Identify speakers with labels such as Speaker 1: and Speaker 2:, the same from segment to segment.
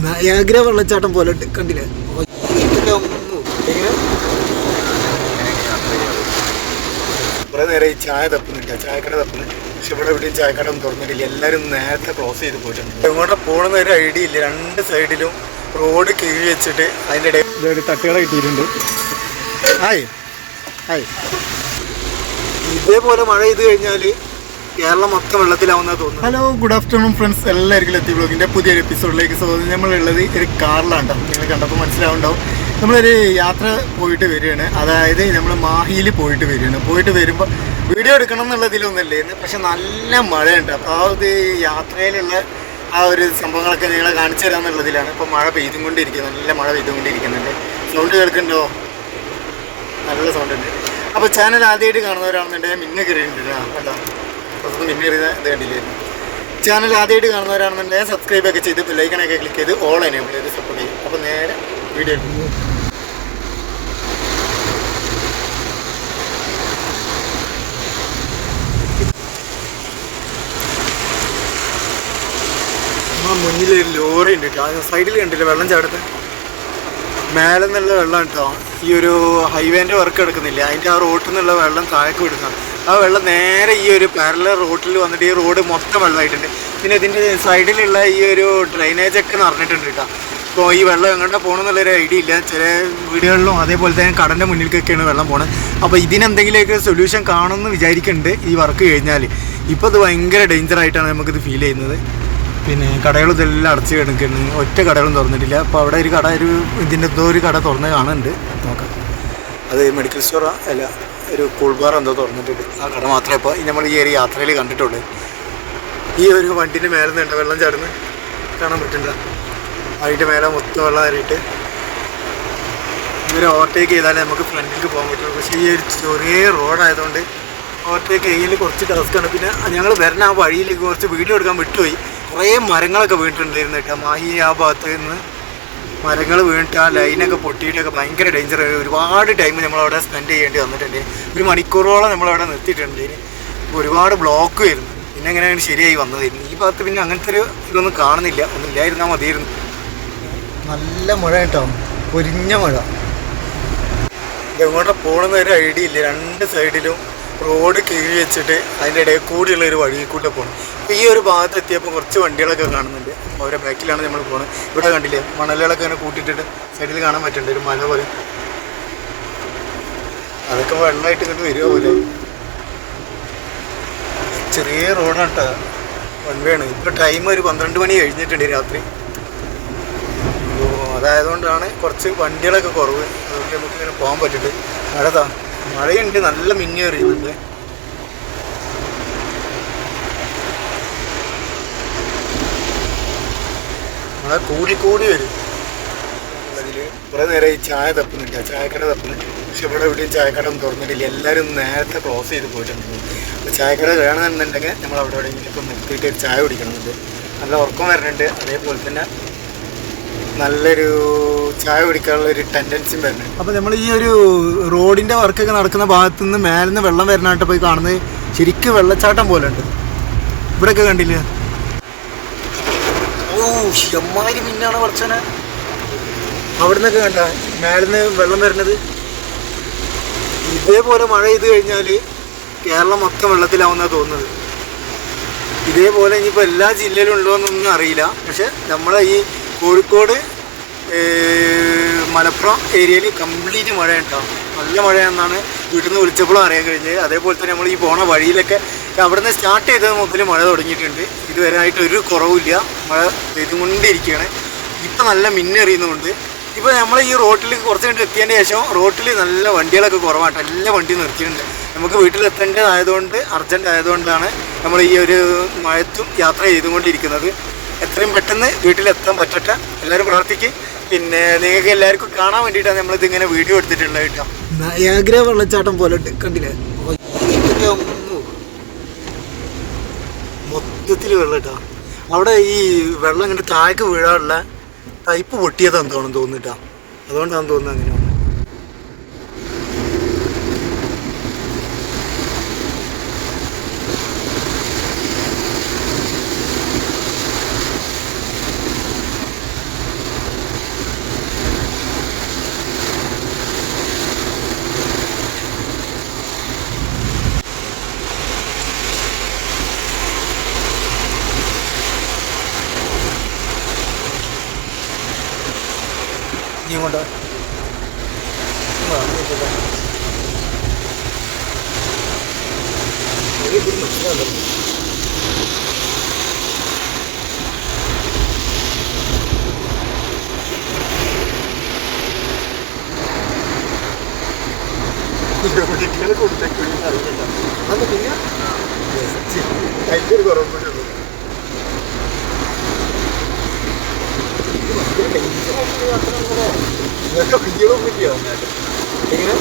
Speaker 1: Niagara വെള്ളച്ചാട്ടം പോലെ കണ്ടില്ല? കുറേ നേരം ഈ ചായ തപ്പുന്നില്ല ചായക്കട തപ്പുന്നു. പക്ഷെ ഇവിടെ എവിടെയും ചായക്കട ഒന്നും തുറന്നിട്ടില്ല. എല്ലാവരും നേരത്തെ ക്ലോസ് ചെയ്ത് പോയിട്ടുണ്ട്. എങ്ങോട്ട് പോകുന്ന ഒരു ഐഡിയ ഇല്ല. രണ്ട് സൈഡിലും റോഡ് കീഴി വെച്ചിട്ട് അതിന്റെ ഇടയിൽ ഇതൊരു തട്ടുകട കിട്ടിയിട്ടുണ്ട്. ആയി. ആയി. ഇതേപോലെ മഴ ചെയ്ത് കഴിഞ്ഞാൽ ഹലോ ഗുഡ് ആഫ്റ്റർനൂൺ ഫ്രണ്ട്സ് എല്ലാവർക്കും എത്തി ബ്ലോഗിന്റെ പുതിയൊരു എപ്പിസോഡിലേക്ക് സ്വാഗതം. നമ്മളുള്ളത് ഒരു കാറിലാണ് കേട്ടോ നിങ്ങൾ കണ്ടപ്പോൾ മനസ്സിലാവുണ്ടാവും. നമ്മളൊരു യാത്ര പോയിട്ട് വരികയാണ്. അതായത് നമ്മൾ മാഹിയിൽ പോയിട്ട് വരികയാണ്. പോയിട്ട് വരുമ്പോൾ വീഡിയോ എടുക്കണം എന്നുള്ളതിലൊന്നുമില്ലായിരുന്നു പക്ഷെ നല്ല മഴയുണ്ട്. അപ്പോൾ ആ ഒരു യാത്രയിലുള്ള ആ ഒരു സംഭവങ്ങളൊക്കെ നിങ്ങളെ കാണിച്ചു തരാമെന്നുള്ളതിലാണ് ഇപ്പോൾ മഴ പെയ്തും കൊണ്ടിരിക്കുന്നു നല്ല മഴ പെയ്തും കൊണ്ടിരിക്കുന്നുണ്ട് സൗണ്ട് കേൾക്കുന്നുണ്ടോ? നല്ല സൗണ്ട് ഉണ്ട്. അപ്പോൾ ചാനൽ ആദ്യമായിട്ട് കാണുന്നവരാണെന്നുണ്ടെങ്കിൽ മിന്ന കയറിയിട്ടുണ്ട് ആ മിന്ന കയറിയ ഇത് കണ്ടില്ലായിരുന്നു ചാനൽ ആദ്യമായിട്ട് കാണുന്നവരാണെന്നുണ്ടെങ്കിൽ സബ്സ്ക്രൈബ് ഒക്കെ ചെയ്ത് ലൈക്കണൊക്കെ ക്ലിക്ക് ചെയ്ത് ഓൾ എനേബിൾ ചെയ്ത് സപ്പോർട്ട് ചെയ്യും. അപ്പോൾ നേരെ വീഡിയോ മുന്നിൽ ഒരു ലോറി ഉണ്ട് കേട്ടോ. സൈഡിൽ കണ്ടില്ല? വെള്ളം ചാടുന്നത് മേലെ നിന്നുള്ള വെള്ളം കേട്ടോ. ഈ ഒരു ഹൈവേന്റെ വർക്ക് എടുക്കുന്നില്ല? അതിന്റെ ആ റോട്ടിൽ നിന്നുള്ള വെള്ളം താഴേക്ക് വിടുന്നതാണ്. ആ വെള്ളം നേരെ ഈ ഒരു പാരലർ റോട്ടിൽ വന്നിട്ട് ഈ റോഡ് മൊത്തം വെള്ളമായിട്ടുണ്ട്. പിന്നെ ഇതിന്റെ സൈഡിലുള്ള ഈ ഒരു ഡ്രൈനേജ് ഒക്കെ നിറഞ്ഞിട്ടുണ്ട് കേട്ടോ. ഇപ്പോൾ ഈ വെള്ളം എങ്ങോട്ടാ പോകണമെന്നുള്ളൊരു ഐഡിയ ഇല്ല. ചില വീടുകളിലും അതേപോലെ തന്നെ കടന്റെ മുന്നിലേക്കൊക്കെയാണ് വെള്ളം പോണത് അപ്പോൾ ഇതിനെന്തെങ്കിലുമൊക്കെ സൊല്യൂഷൻ കാണുമെന്ന് വിചാരിക്കുന്നുണ്ട് ഈ വർക്ക് കഴിഞ്ഞാൽ ഇപ്പോൾ ഇത് ഭയങ്കര ഡേഞ്ചറായിട്ടാണ് നമുക്കിത് ഫീൽ ചെയ്യുന്നത്. പിന്നെ കടകളും ഇതെല്ലാം അടച്ച് കിടക്കുന്നു ഒറ്റ കടകളും തുറന്നിട്ടില്ല. അപ്പോൾ അവിടെ ഒരു കട ഒരു ഇതിന്റെ എന്തോ ഒരു കട തുറന്ന് കാണുന്നുണ്ട്. നോക്കാം. അത് മെഡിക്കൽ സ്റ്റോറാ അല്ല. ഒരു കൂൾബാർ എന്തോ തുറന്നിട്ടുണ്ട്. ആ കട മാത്രമേ ഇപ്പോൾ നമ്മൾ ഈ ഒരു യാത്രയിൽ കണ്ടിട്ടുള്ളൂ. ഈ ഒരു വണ്ടിന്റെ മേലെ നിന്നുണ്ട് വെള്ളം ചാടുന്നു. കാണാൻ പറ്റില്ല അതിന്റെ മേലെ മൊത്തം വെള്ളം കയറിയിട്ട് ഇവർ ഓവർടേക്ക് ചെയ്താലേ നമുക്ക് ഫ്രണ്ടിലേക്ക് പോകാൻ പറ്റുള്ളൂ. പക്ഷേ ഈ ഒരു ചെറിയ റോഡായതുകൊണ്ട് ഓവർടേക്ക് ചെയ്യൽ കുറച്ച് ടാസ്ക്കാണ് പിന്നെ ഞങ്ങൾ വരുന്ന ആ വഴിയിലേക്ക് കുറച്ച് വീഡിയോ എടുക്കാൻ വിട്ടുപോയി. കുറേ മരങ്ങളൊക്കെ വീണിട്ടുണ്ടായിരുന്നു കേട്ടോ. മാഹി ആ ഭാഗത്ത് നിന്ന് മരങ്ങൾ വീണിട്ട് ആ ലൈനൊക്കെ പൊട്ടിയിട്ടൊക്കെ ഭയങ്കര ഡേഞ്ചർ ഒരുപാട് ടൈം നമ്മളവിടെ സ്പെൻഡ് ചെയ്യേണ്ടി വന്നിട്ടുണ്ട്. ഒരു മണിക്കൂറോളം നമ്മളവിടെ നിർത്തിയിട്ടുണ്ട്. ഒരുപാട് ബ്ലോക്ക് വരുന്നു. പിന്നെ എങ്ങനെയാണ് ശരിയായി വന്നതായിരുന്നു ഈ ഭാഗത്ത് പിന്നെ അങ്ങനത്തെ ഒരു ഇതൊന്നും കാണുന്നില്ല. ഒന്നും ഇല്ലായിരുന്നാൽ മതിയായിരുന്നു. നല്ല മഴ കേട്ടോ. പൊരിഞ്ഞ മഴ. എങ്ങോട്ടാ പോകണമെന്ന് ഒരു ഐഡിയ ഇല്ല. രണ്ട് സൈഡിലും റോഡ് കീഴി വെച്ചിട്ട് അതിന്റെ ഇടയിൽ കൂടിയുള്ള ഒരു വഴി കൂടെ പോകണം. അപ്പോൾ ഈ ഒരു ഭാഗത്ത് എത്തിയപ്പോൾ കുറച്ച് വണ്ടികളൊക്കെ കാണുന്നുണ്ട്. അവരെ ബാക്കിലാണ് നമ്മൾ പോകുന്നത് ഇവിടെ കണ്ടില്ലേ മണലുകളൊക്കെ ഇങ്ങനെ കൂട്ടിയിട്ടിട്ട് സൈഡിൽ കാണാൻ പറ്റുന്നുണ്ട്. ഒരു മല പോലെ. അതൊക്കെ വെള്ളമായിട്ട് ഇങ്ങോട്ട് വരുമോ പോലെ. ചെറിയ റോഡാണ് കേട്ടോ. വൺ വേ ആണ്. ഇപ്പോൾ ടൈം ഒരു പന്ത്രണ്ട് മണി കഴിഞ്ഞിട്ടുണ്ട് രാത്രി. അപ്പോൾ അതായതുകൊണ്ടാണ് കുറച്ച് വണ്ടികളൊക്കെ കുറവ്. അതുകൊണ്ട് നമുക്ക് ഇങ്ങനെ പോകാൻ പറ്റുന്നുണ്ട് മഴതാ മഴയുണ്ട് നല്ല മിന്നി എറിയുന്നുണ്ട് മഴ കൂടി കൂടി വരും. അതിൽ കുറേ നേരം ഈ ചായ തപ്പുന്നുണ്ട് ചായക്കട തപ്പുന്നുണ്ട്. പക്ഷെ ഇവിടെ എവിടെയും ചായക്കട ഒന്നും തുറന്നിട്ടില്ല. എല്ലാവരും നേരത്തെ ക്ലോസ് ചെയ്ത് പോയിട്ടുണ്ട്. അപ്പോൾ ചായക്കട വേണമെന്നുണ്ടെങ്കിൽ നമ്മൾ അവിടെ എവിടെയെങ്കിലും നിർത്തിയിട്ട് ചായ കുടിക്കണമെന്നുണ്ട് നല്ല ഉറക്കം വരുന്നുണ്ട് അതേപോലെ തന്നെ നല്ലൊരു ചായ കുടിക്കാനുള്ള ഒരു ടെൻഡൻസിയും വരുന്നുണ്ട്. അപ്പോൾ നമ്മൾ ഈ ഒരു റോഡിന്റെ വർക്കൊക്കെ നടക്കുന്ന ഭാഗത്ത് നിന്ന് മേലെ നിന്ന് വെള്ളം വരുന്നതായിട്ട് പോയി കാണുന്നത് ശരിക്കും വെള്ളച്ചാട്ടം പോലെ ഉണ്ട് ഇവിടെയൊക്കെ കണ്ടില്ലേ? ഓ എമ്മാതിരി മിന്നാണ് കുറച്ചനെ അവിടുന്നൊക്കെ കണ്ട മേലിന്ന് വെള്ളം വരുന്നത്. ഇതേപോലെ മഴ ചെയ്ത് കഴിഞ്ഞാൽ കേരളം മൊത്തം വെള്ളത്തിലാവുന്ന തോന്നുന്നത്. ഇതേപോലെ ഇനിയിപ്പോൾ എല്ലാ ജില്ലയിലും ഉണ്ടോ എന്നൊന്നും അറിയില്ല. പക്ഷെ നമ്മളെ ഈ കോഴിക്കോട് മലപ്പുറം ഏരിയയിൽ കംപ്ലീറ്റ് മഴ ഉണ്ടാവും നല്ല മഴയാണെന്നാണ് വീട്ടിൽ നിന്ന് വിളിച്ചപ്പോഴും അറിയാൻ കഴിഞ്ഞത്. അതേപോലെ തന്നെ നമ്മൾ ഈ പോണ വഴിയിലൊക്കെ അവിടെ നിന്ന് സ്റ്റാർട്ട് ചെയ്തത് മുതൽ മഴ തുടങ്ങിയിട്ടുണ്ട്. ഇതുവരെ ആയിട്ട് ഒരു കുറവില്ല മഴ പെയ്തുകൊണ്ടിരിക്കുകയാണ്. ഇപ്പം നല്ല മിന്നെറിയുന്നുണ്ട്. ഇപ്പോൾ നമ്മൾ ഈ റോട്ടിൽ കുറച്ച് കണ്ട് എത്തിയതിന്റെ ശേഷം റോട്ടിൽ നല്ല വണ്ടികളൊക്കെ കുറവാണ് എല്ലാ വണ്ടി നിർത്തിയിട്ടുണ്ട്. നമുക്ക് വീട്ടിലെത്തേണ്ടതായതുകൊണ്ട് അർജന്റ് ആയതുകൊണ്ടാണ് നമ്മൾ ഈ ഒരു മഴത്തും യാത്ര ചെയ്തുകൊണ്ടിരിക്കുന്നത്. എത്രയും പെട്ടെന്ന് വീട്ടിലെത്താൻ പറ്റട്ടെ. എല്ലാവരും പ്രാർത്ഥിക്കും പിന്നെ നിങ്ങൾക്ക് എല്ലാവർക്കും കാണാൻ വേണ്ടിയിട്ടാണ് നമ്മളിത് ഇങ്ങനെ വീഡിയോ എടുത്തിട്ടുള്ളത് കേട്ടോ. നയാഗ്ര വെള്ളച്ചാട്ടം പോലെ കണ്ടില്ലേ. മൊത്തത്തിൽ വെള്ളം കേട്ടോ അവിടെ ഈ വെള്ളം ഇങ്ങനെ താഴേക്ക് വീഴാനുള്ള പൈപ്പ് പൊട്ടിയതാണെന്ന് തോന്നുന്നു തോന്നിട്ടാ അതുകൊണ്ടാണ് തോന്നുന്നത് അങ്ങനെ. ഇങ്ങോട്ട്. കുട്ടികളെ കൊടുത്തേക്ക് അത് പിന്നെ? അതിന്റെ ഒരു കുറവ് കൂടി ഉള്ളൂ ഇതൊക്കെ കുട്ടികളൊന്നുമില്ല എങ്ങനെ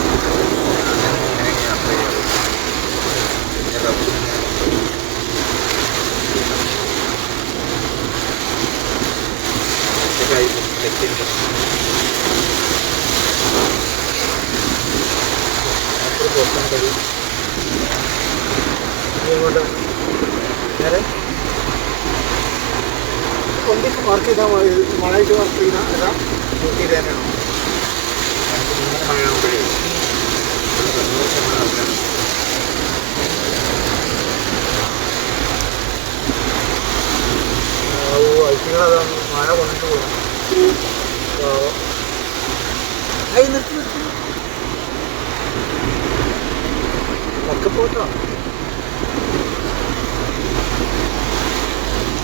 Speaker 1: ഇങ്ങോട്ട്. നേരെ. കൊണ്ടിട്ട് മാർക്ക് ചെയ്താൽ മതി. മഴയിട്ട് മാർക്ക് ചെയ്താൽ അല്ല നോക്കി തന്നെയാണോ ഓ ഐറ്റിങ്ങളതാണ് മഴ കൊണ്ടിട്ട് പോട്ടോ.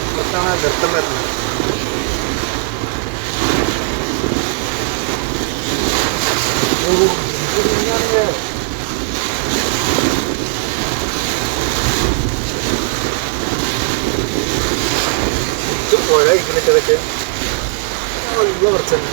Speaker 1: പുറത്താണ് ഗർത്തം വരുന്നത്. ഓ ഇത് ഇങ്ങനെയാണല്ലേ ഇത് പുഴ ഇങ്ങനത്തെ നല്ല പ്രശ്നം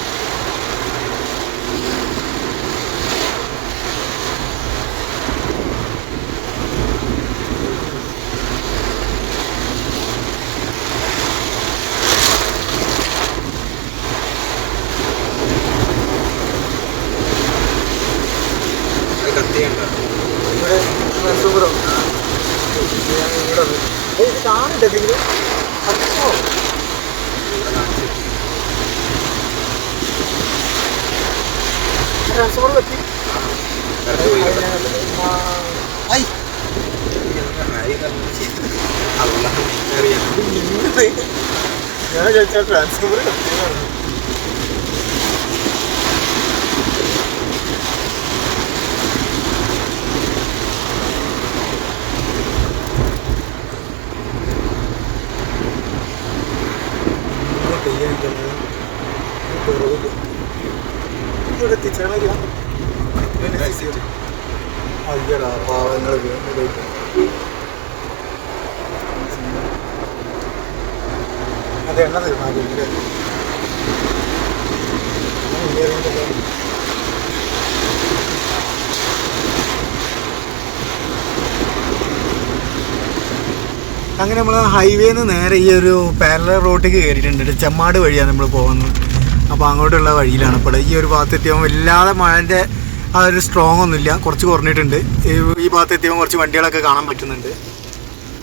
Speaker 1: ഇവിടെ സൂപ്പറോ ഇവിടെ വന്ന്. ഏയ് ട്രാൻസ്ഫോർ പറ്റി ഞാൻ ചോദിച്ചാൽ ട്രാൻസ്ഫോർ ഇവിടെ അങ്ങനെ നമ്മൾ ഹൈവേന്ന് നേരെ ഈ ഒരു പാരലർ റോഡിലേക്ക് കയറിയിട്ടുണ്ട് ചെമ്മാട് വഴിയാണ് നമ്മൾ പോകുന്നത്. അപ്പോൾ അങ്ങോട്ടുള്ള വഴിയിലാണ് ഇപ്പോൾ ഈ ഒരു ഭാഗത്ത് എത്തിയപ്പോൾ വല്ലാതെ മഴന്റെ ആ ഒരു സ്ട്രോങ് ഒന്നുമില്ല. കുറച്ച് കുറഞ്ഞിട്ടുണ്ട്. ഈ ഈ കുറച്ച് വണ്ടികളൊക്കെ കാണാൻ പറ്റുന്നുണ്ട്.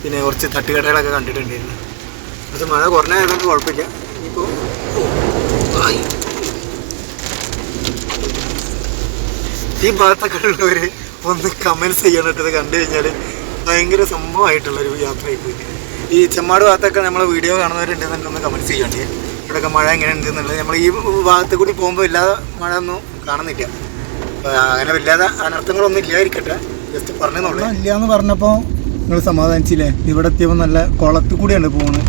Speaker 1: പിന്നെ കുറച്ച് തട്ടുകടകളൊക്കെ കണ്ടിട്ടുണ്ടായിരുന്നു. പക്ഷെ മഴ കുറഞ്ഞായിരുന്നു കുഴപ്പമില്ല. ഇപ്പോൾ ഈ ഭാഗത്തൊക്കെ ഒന്ന് കമൻസ് ഇത് കണ്ടു കഴിഞ്ഞാൽ ഭയങ്കര സംഭവമായിട്ടുള്ളൊരു യാത്രയായി പോയി ഈ ചെമ്മാട് ഭാഗത്തൊക്കെ നമ്മളെ വീഡിയോ കാണുന്നവരുണ്ടെന്നുണ്ടെങ്കിൽ ഒന്ന് കമൻസ് ചെയ്യണ്ടേ ഇവിടെയൊക്കെ മഴ എങ്ങനെ ഉണ്ടെന്നുള്ളത് നമ്മൾ ഈ ഭാഗത്ത് കൂടി പോകുമ്പോൾ ഇല്ലാതെ മഴ ഒന്നും കാണുന്നില്ല. അങ്ങനെ വല്ലാതെ അനർത്ഥങ്ങളൊന്നും ഇല്ലായിരിക്കട്ടെ. ജസ്റ്റ് പറഞ്ഞെന്നുള്ളൂ ഇല്ല എന്ന് പറഞ്ഞപ്പോൾ നിങ്ങൾ സമാധാനിച്ചില്ലേ? ഇവിടെ എത്തിയപ്പോൾ നല്ല കുളത്തിൽ കൂടിയാണ് പോകുന്നത്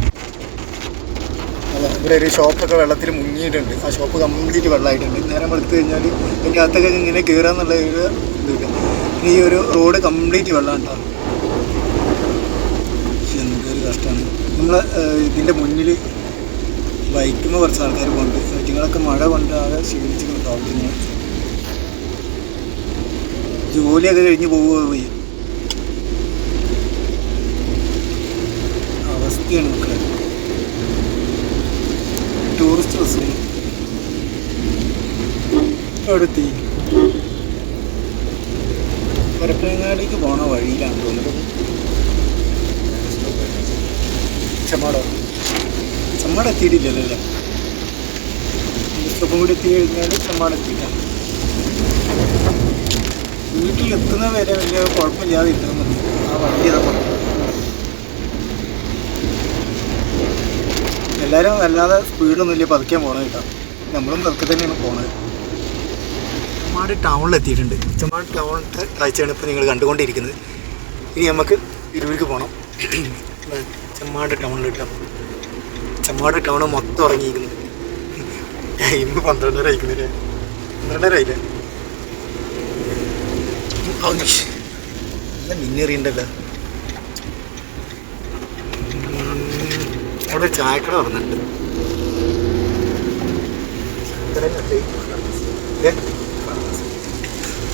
Speaker 1: ഇവിടെ ഒരു ഷോപ്പൊക്കെ വെള്ളത്തിൽ മുങ്ങിയിട്ടുണ്ട്. ആ ഷോപ്പ് കംപ്ലീറ്റ് വെള്ളമായിട്ടുണ്ട്. നേരം വെളുത്ത് കഴിഞ്ഞാൽ അതിന്റെ അകത്തൊക്കെ ഇങ്ങനെ കയറാന്നുള്ള ഒരു ഇതില്ല. ഈ ഒരു റോഡ് കംപ്ലീറ്റ് വെള്ളം ഉണ്ടാവും എന്തൊരു കഷ്ടമാണ് നമ്മൾ ഇതിന്റെ മുന്നിൽ ബൈക്കുമ്പോൾ കുറച്ച് ആൾക്കാർ പോകുന്നുണ്ട് ഇറ്റുങ്ങളൊക്കെ മഴ കൊണ്ടാകെ ശീലിച്ച് ക്ഷീണിച്ചിട്ടുണ്ടാവും ജോലിയൊക്കെ കഴിഞ്ഞ് പോവുക പോയി അവസ്ഥയാണ് ബസ് അടുത്തി പരപ്പനങ്ങാടിക്ക് പോണ വഴിയിലാണ് തോന്നുന്നത്. ചമ്മാടോ? ചമ്മാട് എത്തിയിട്ടില്ലല്ലോ അല്ലേ? സ്റ്റോപ്പും കൂടി എത്തി കഴിഞ്ഞാൽ ചമ്മാട് എത്തിയിട്ടാണ് വീട്ടിലെത്തുന്ന വരെ വലിയ കുഴപ്പമില്ലാതെ ഇരുന്നു ആ വണ്ടി അതാ എല്ലാവരും വല്ലാതെ സ്പീഡൊന്നും ഇല്ല പതുക്കെ പോകണം കേട്ടോ. നമ്മളും പതുക്കെ തന്നെയാണ് പോണത് ചെമ്മാട് ടൗണിൽ എത്തിയിട്ടുണ്ട്. ചെമ്മാട് ടൗണിലത്തെ കാഴ്ചയാണ് ഇപ്പോൾ നിങ്ങൾ കണ്ടുകൊണ്ടിരിക്കുന്നത്. ഇനി നമുക്ക് ഇരുവിലേക്ക് പോകണം ചെമ്മാട് ടൗണിലിട്ട് ചെമ്മാട് ടൗൺ മൊത്തം ഉറങ്ങിയിരിക്കുന്നു ഇന്ന് പന്ത്രണ്ടര ആയിക്കുന്നില്ലേ പന്ത്രണ്ടര ആയില്ലേ. നല്ല മിന്നറിയണ്ടല്ലോ. അവിടെ ചായക്കട പറഞ്ഞിട്ടുണ്ട്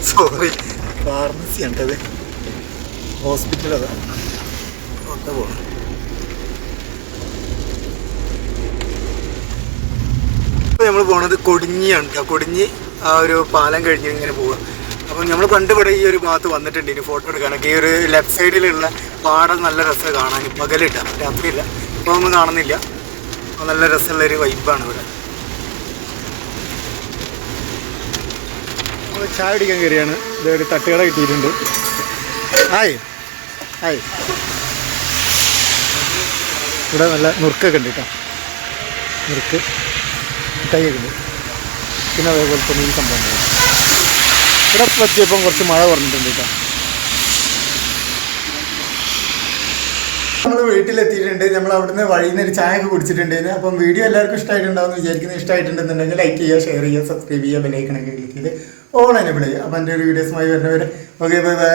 Speaker 1: സോറി ഫാർമസി ഉണ്ടത് ഹോസ്പിറ്റൽ അതാ. ഒക്കെ പോകണം ഇപ്പോൾ നമ്മൾ പോണത് കൊടിഞ്ഞിയാണ് കേട്ടോ. കൊടിഞ്ഞി ആ ഒരു പാലം കഴിഞ്ഞ് ഇങ്ങനെ പോവുക അപ്പം നമ്മൾ പണ്ട് ഇവിടെ ഈ ഒരു ഭാഗത്ത് വന്നിട്ടുണ്ട്. ഇനി ഫോട്ടോ എടുക്കാനൊക്കെ. ഈ ഒരു ലെഫ്റ്റ് സൈഡിലുള്ള പാടം നല്ല രസം കാണാൻ പകലിട്ടാണ് രാത്രിയില്ല. ഒന്നും കാണുന്നില്ല. നല്ല രസമുള്ളൊരു വൈബാണ് ഇവിടെ. നമ്മൾ ചായ കുടിക്കാൻ കയറിയാണ്. ഇതൊരു തട്ടുകട കിട്ടിയിട്ടുണ്ട്. ആയി ആയി ഇവിടെ നല്ല നുറുക്കൊക്കെ ഉണ്ട് കേട്ടോ. നുറുക്ക് മിഠായിയൊക്കെ ഉണ്ട്. പിന്നെ അതേപോലെ തന്നെ ഈ സംഭവം. ഇവിടെ പറ്റിയപ്പം എത്തിയപ്പം കുറച്ച് മഴ പറഞ്ഞിട്ടുണ്ട് കേട്ടോ. നമ്മൾ വീട്ടിലെത്തിയിട്ടുണ്ട്. നമ്മൾ അവിടുന്ന് വഴിയിൽ നിന്ന് ഒരു ചായ ഒക്കെ കുടിച്ചിട്ടുണ്ടായിരുന്നു. അപ്പം വീഡിയോ എല്ലാവർക്കും ഇഷ്ടമായിട്ടുണ്ടാവും എന്ന് വിചാരിക്കുന്നു. ഇഷ്ടമായിട്ടുണ്ടെന്നുണ്ടെങ്കിൽ ലൈക്ക് ചെയ്യുക ഷെയർ ചെയ്യുക സബ്സ്ക്രൈബ് ചെയ്യുക ബെല്ലൈക്കണൊക്കെ ക്ലിക്ക് ചെയ്ത് ഓൺ എനബിൾ ചെയ്യുക അപ്പം എന്റെ ഒരു വീഡിയോസുമായി വരുന്നവരെ. Okay bye bye